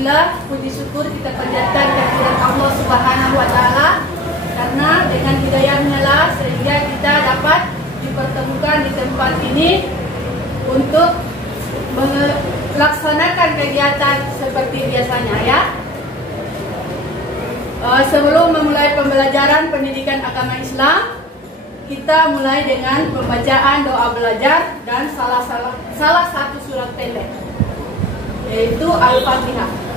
Alhamdulillah, puji syukur kita panjatkan kehadirat Allah Subhanahu wa Ta'ala, karena dengan hidayahnya lah sehingga kita dapat dipertemukan di tempat ini untuk melaksanakan kegiatan seperti biasanya ya. Sebelum memulai pembelajaran pendidikan agama Islam, kita mulai dengan pembacaan doa belajar dan salah satu surat pendek, yaitu Al-Fatihah.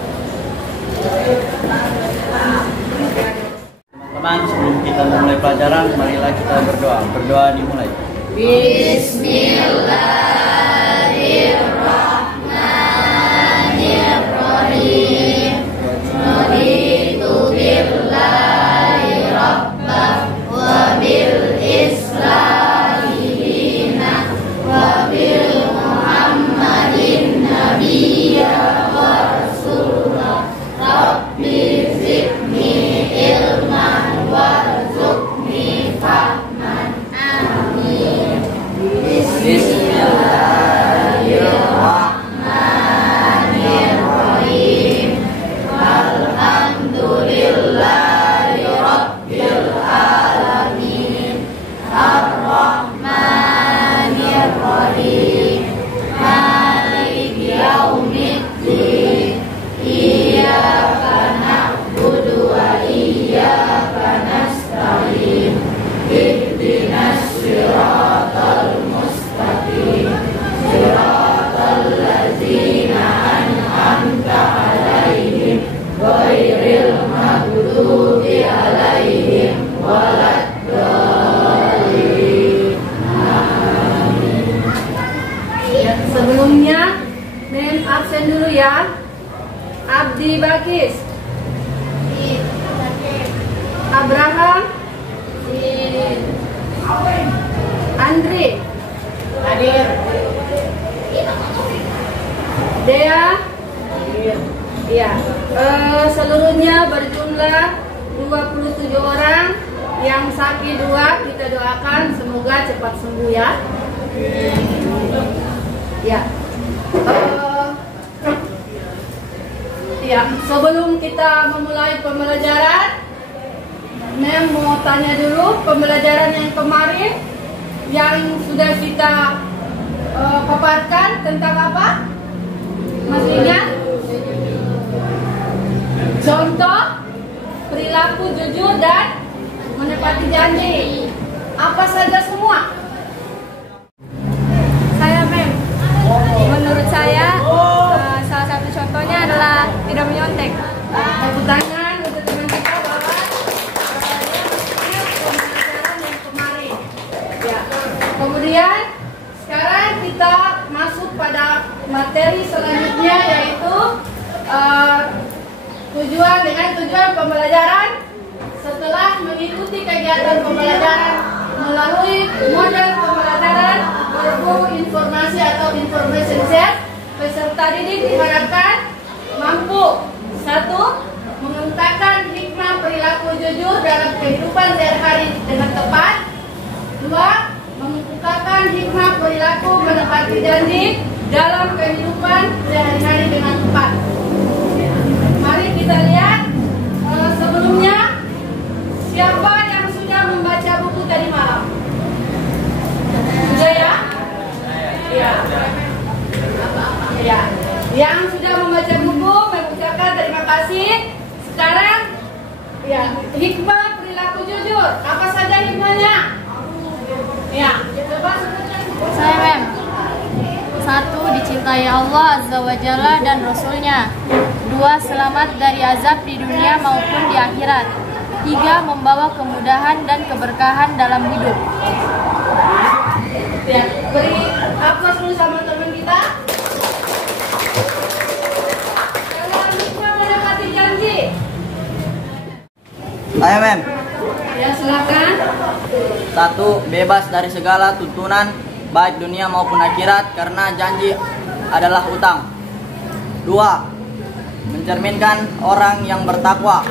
Teman-teman, sebelum kita memulai pelajaran, marilah kita berdoa. Berdoa dimulai. Bismillahirrahmanirrahim. Raditu billahi rabbah wa bil islami dinah wa bil muhammadin nabiyya wa rasulah. Rabbi zidni ilman warzuqni fahman. Amin. Bismillahirrahmanirrahim. Alhamdulillahi rabbil alamin. Ar-Rahmanir-Rahim. Maliki yaumiddin. Iyyaka na'budu wa iyyaka nasta'in. Ihdinas siratal mustaqim. Siratal ladzina an'amta 'alaihim ghairil maghdubi 'alaihim waladdallin. Amin. Ya, sebelumnya Mem absen dulu ya. Abdi Bakis, Abraham, Andre, hadir. Dea, ya. Seluruhnya berjumlah 27 orang. Yang sakit 2 kita doakan semoga cepat sembuh ya. Ya. Ya, sebelum kita memulai pembelajaran, Mem mau tanya dulu, pembelajaran yang kemarin yang sudah kita paparkan tentang apa? Masih ingat? Contoh perilaku jujur dan menepati janji. Apa saja semua? Saya Mem. Menurut saya salah satu contohnya adalah tidak menyontek. Tepuk tangan untuk teman kita bahwa pembelajaran yang kemarin. Ya. Kemudian sekarang kita masuk pada materi selanjutnya, yaitu tujuan pembelajaran. Setelah mengikuti kegiatan pembelajaran melalui model pembelajaran berburu informasi atau information set, peserta didik diharapkan mampu: 1. Mengungkapkan hikmah perilaku jujur dalam kehidupan sehari-hari dengan tepat. 2. Mengungkapkan hikmah perilaku menepati janji dalam kehidupan sehari-hari dengan tepat. Mari kita lihat sebelumnya siapa yang sudah membaca buku tadi malam? Sudah ya? Iya. Ya. Yang sudah membaca buku mengucapkan terima kasih. Sekarang ya, hikmah perilaku jujur. Apa saja hikmahnya? Ya, coba sebutkan. Saya Mem. 1. Dicintai Allah Azza wa Jalla dan Rasulnya. 2. Selamat dari azab di dunia maupun di akhirat. 3. Membawa kemudahan dan keberkahan dalam hidup. Ya, beri aplaus dulu sama teman kita. Dalam hikmah menepati janji. Ayo Mem. Ya, silakan. 1. Bebas dari segala tuntunan baik dunia maupun akhirat karena janji adalah utang. 2. Mencerminkan orang yang bertakwa.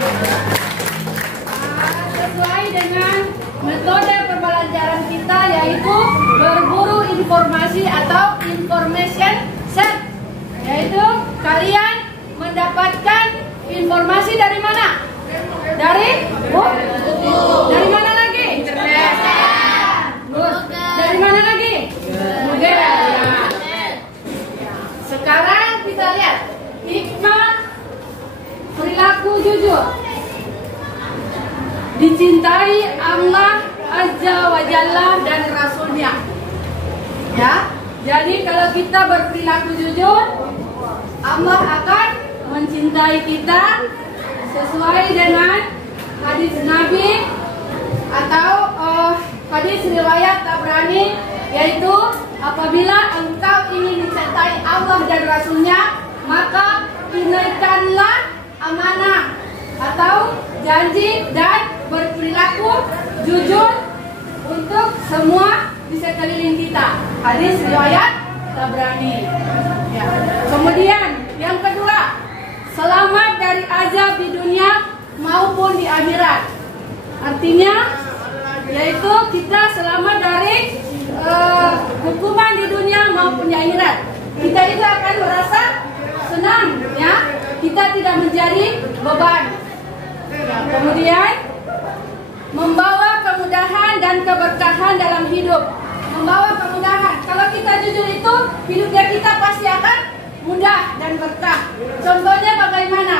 Sesuai dengan metode pembelajaran kita, yaitu berburu informasi atau information set, yaitu kalian mendapatkan informasi dari mana? Dari dari mana lagi? Internet. Dari mana lagi? Google. Ya. Sekarang kita lihat hikmah perilaku jujur. Dicintai Allah Azza wa Jalla dan Rasulnya. Ya, jadi kalau kita berperilaku jujur, Allah akan mencintai kita sesuai dengan hadis Nabi atau hadis riwayat Tabrani, yaitu apabila engkau ingin dicintai Allah dan Rasulnya, maka tunaikanlah amanah atau janji dan berperilaku jujur untuk semua di sekeliling kita. Hadis riwayat Tabrani. Ya. Kemudian yang kedua, selamat dari azab di dunia maupun di akhirat. Artinya yaitu kita selamat dari hukuman di dunia maupun di akhirat. Kita itu akan merasa senang, ya. Kita tidak menjadi beban. Ya. Kemudian membawa kemudahan dan keberkahan dalam hidup. Membawa kemudahan. Kalau kita jujur itu, hidupnya kita pasti akan mudah dan berkah. Contohnya bagaimana?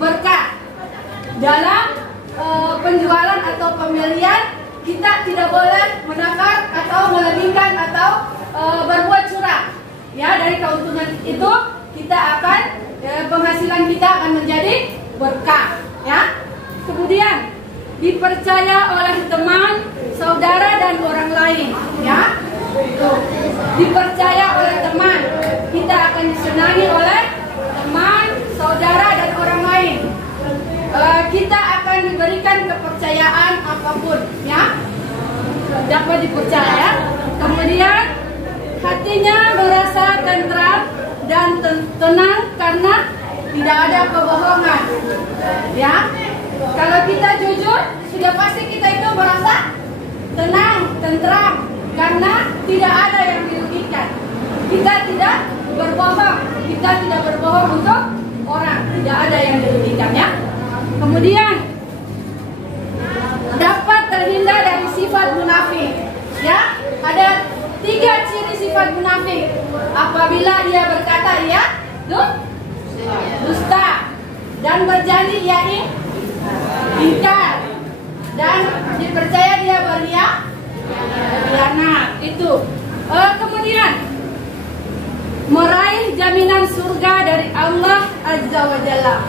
Berkah dalam penjualan atau pembelian, kita tidak boleh menakar atau melebihkan atau berbuat curang. Ya, dari keuntungan itu kita akan penghasilan kita akan menjadi berkah. Ya. Kemudian dipercaya oleh teman, saudara dan orang lain, ya. Dipercaya oleh teman, kita akan disenangi oleh teman, saudara dan orang lain. Kita akan diberikan kepercayaan apapun, ya, dapat dipercaya. Kemudian hatinya merasa tentram dan tenang karena tidak ada kebohongan, ya. Kalau kita jujur, sudah pasti kita itu merasa tenang, tentram, karena tidak ada yang dirugikan. Kita tidak berbohong, kita tidak berbohong untuk orang, tidak ada yang dirugikan, ya. Kemudian dapat terhindar dari sifat munafik, ya. Ada 3 ciri sifat munafik. Apabila ia berkata ia dusta, dan berjanji ia ingkar, dan dipercaya dia berkhianat. Itu. Kemudian meraih jaminan surga dari Allah Azza wa Jalla.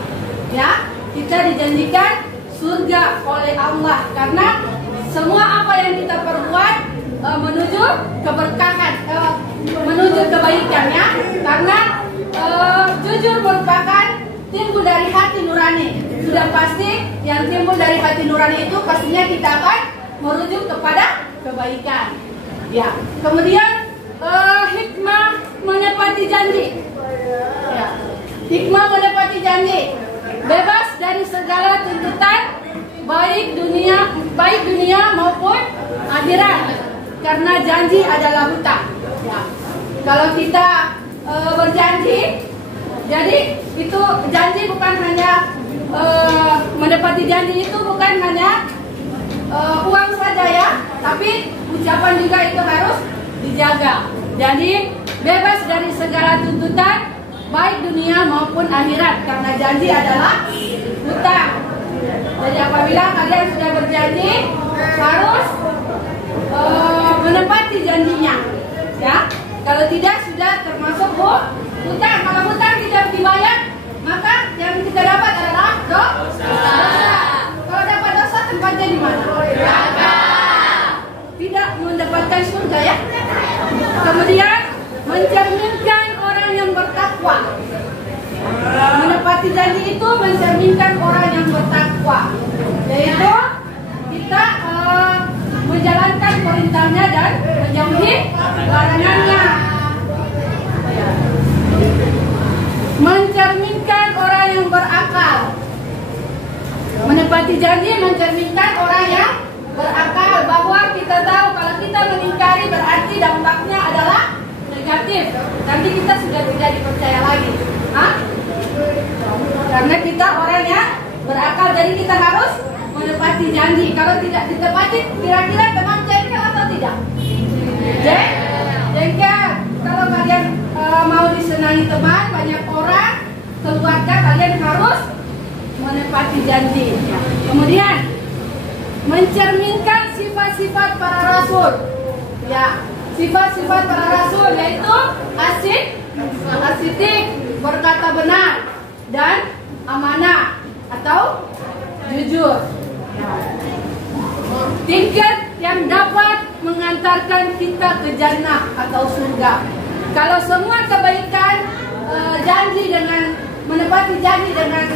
Ya, kita dijanjikan surga oleh Allah karena semua apa yang kita perbuat menuju keberkahan, menuju kebaikan, ya. Karena jujur merupakan timbul dari hati nurani. Sudah pasti yang timbul dari hati nurani itu pastinya kita akan merujuk kepada kebaikan. Ya. Kemudian hikmah menepati janji. Ya. Hikmah menepati janji. Bebas dari segala tuntutan baik dunia maupun akhirat. Karena janji adalah hutang. Ya. Kalau kita berjanji, jadi itu janji bukan hanya menepati janji itu bukan hanya uang saja, ya, tapi ucapan juga itu harus dijaga. Jadi bebas dari segala tuntutan baik dunia maupun akhirat karena janji adalah hutang. Jadi apabila kalian sudah berjanji harus menepati janjinya, ya. Kalau tidak sudah termasuk hutang. Kalau hutang tidak dibayar, maka yang kita dapat adalah dosa. Kalau dapat dosa tempatnya di mana? Neraka. Tidak mendapatkan surga, ya. Kemudian mencerminkan orang yang bertakwa. Menepati janji itu mencerminkan orang yang bertakwa, yaitu kita menjalankan perintahnya dan menjauhi larangannya. Mencerminkan orang yang berakal. Menepati janji mencerminkan orang yang berakal, bahwa kita tahu kalau kita mengingkari berarti dampaknya adalah negatif. Nanti kita sudah tidak dipercaya lagi. Karena kita orang yang berakal, jadi kita harus menepati janji. Kalau tidak ditepati, kira-kira teman jengkel atau tidak? Jengkel. Kalau kalian mau disenangi teman, banyak orang, keluarga, kalian harus menepati janji. Kemudian mencerminkan sifat-sifat para rasul. Ya, sifat-sifat para rasul yaitu asidik, berkata benar, dan amanah atau jujur. Tingkat yang dapat mengantarkan kita ke jannah atau surga. Kalau semua kebaikan janji dengan menepati janji dengan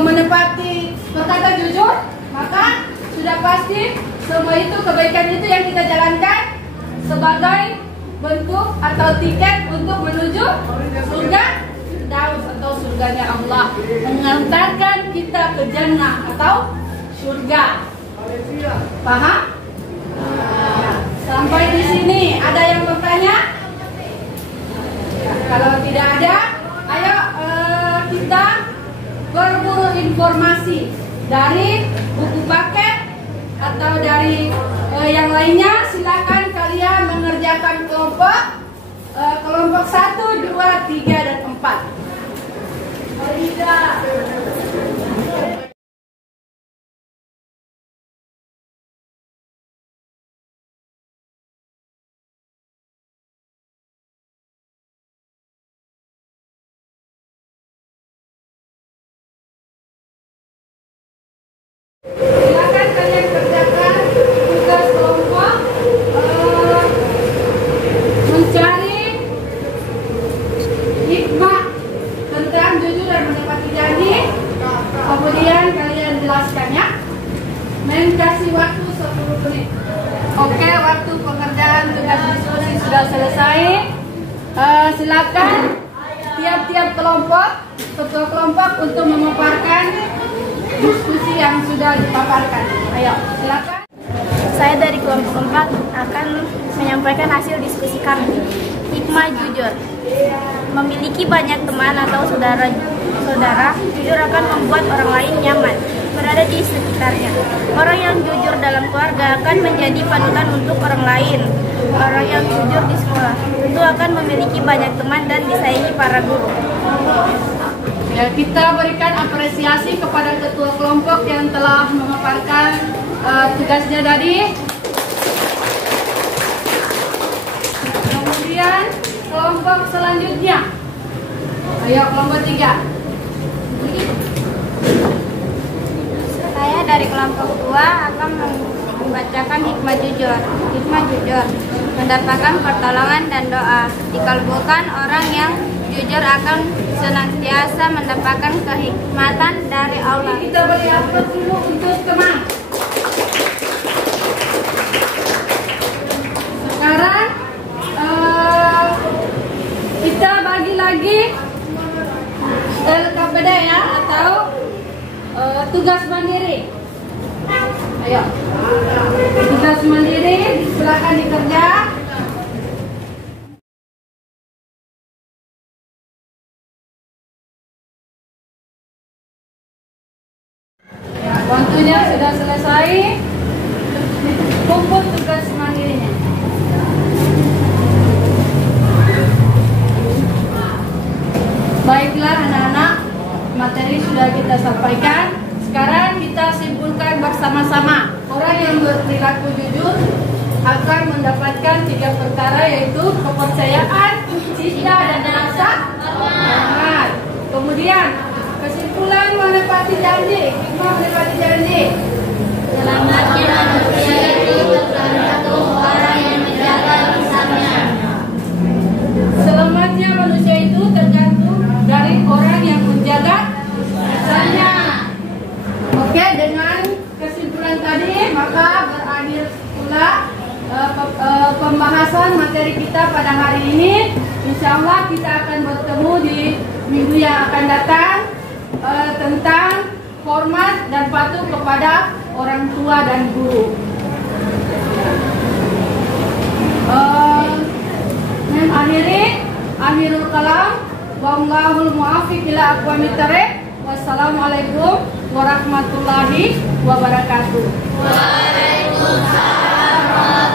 menepati berkata jujur, maka sudah pasti semua itu kebaikan itu yang kita jalankan sebagai bentuk atau tiket untuk menuju surga Daus atau surganya Allah, mengantarkan kita ke jannah atau surga. Paham? Sampai di sini ada yang bertanya? Kalau tidak ada, ayo kita berburu informasi dari buku paket atau dari yang lainnya. Silakan kalian mengerjakan kelompok 1, 2, 3, dan 4. Silakan kalian kerjakan tugas kelompok mencari hikmah tentang jujur dan menepati janji. Kemudian kalian jelaskan ya. Kasih waktu 10 menit. Oke, waktu pengerjaan tugas diskusi sudah selesai. Silakan tiap-tiap kelompok, ketua kelompok untuk memaparkan diskusi yang sudah dipaparkan. Ayo, silakan. Saya dari kelompok 4 akan menyampaikan hasil diskusi kami. Hikmah jujur. Memiliki banyak teman atau saudara, jujur akan membuat orang lain nyaman berada di sekitarnya. Orang yang jujur dalam keluarga akan menjadi panutan untuk orang lain. Orang yang jujur di sekolah tentu akan memiliki banyak teman dan disayangi para guru. Ya, kita berikan apresiasi kepada ketua kelompok yang telah memaparkan tugasnya tadi. Kemudian kelompok selanjutnya. Ayo, kelompok 3. Saya dari kelompok 2 akan membacakan hikmah jujur. Hikmah jujur mendatangkan pertolongan dan doa. Dikabulkan orang yang jujur akan senantiasa mendapatkan kehikmatan dari Allah. Kita beri aplaus dulu untuk teman. Sekarang kita bagi lagi LKPD ya, atau tugas mandiri. Ayo, tugas mandiri silakan dikerja. Waktunya sudah selesai. Kumpul tugas mandirinya. Baiklah anak-anak, materi sudah kita sampaikan. Sekarang kita simpulkan bersama-sama. Orang yang berperilaku jujur akan mendapatkan 3 perkara, yaitu kepercayaan, cinta, dan rasa aman. Kemudian kesimpulan menepati janji. Hikmah menepati janji. Selamatnya manusia itu tergantung orang yang menjaga lisannya. Selamatnya manusia itu tergantung dari orang yang menjaga lisannya. Oke, dengan kesimpulan tadi maka berakhir pula pembahasan materi kita pada hari ini. Insya Allah kita akan bertemu di minggu yang akan datang tentang hormat dan patuh kepada orang tua dan guru. Akhirul kalam. Wallahul muwaffiq ila aqwamit thoriq. Wassalamualaikum warahmatullahi wabarakatuh. Waalaikumsalam.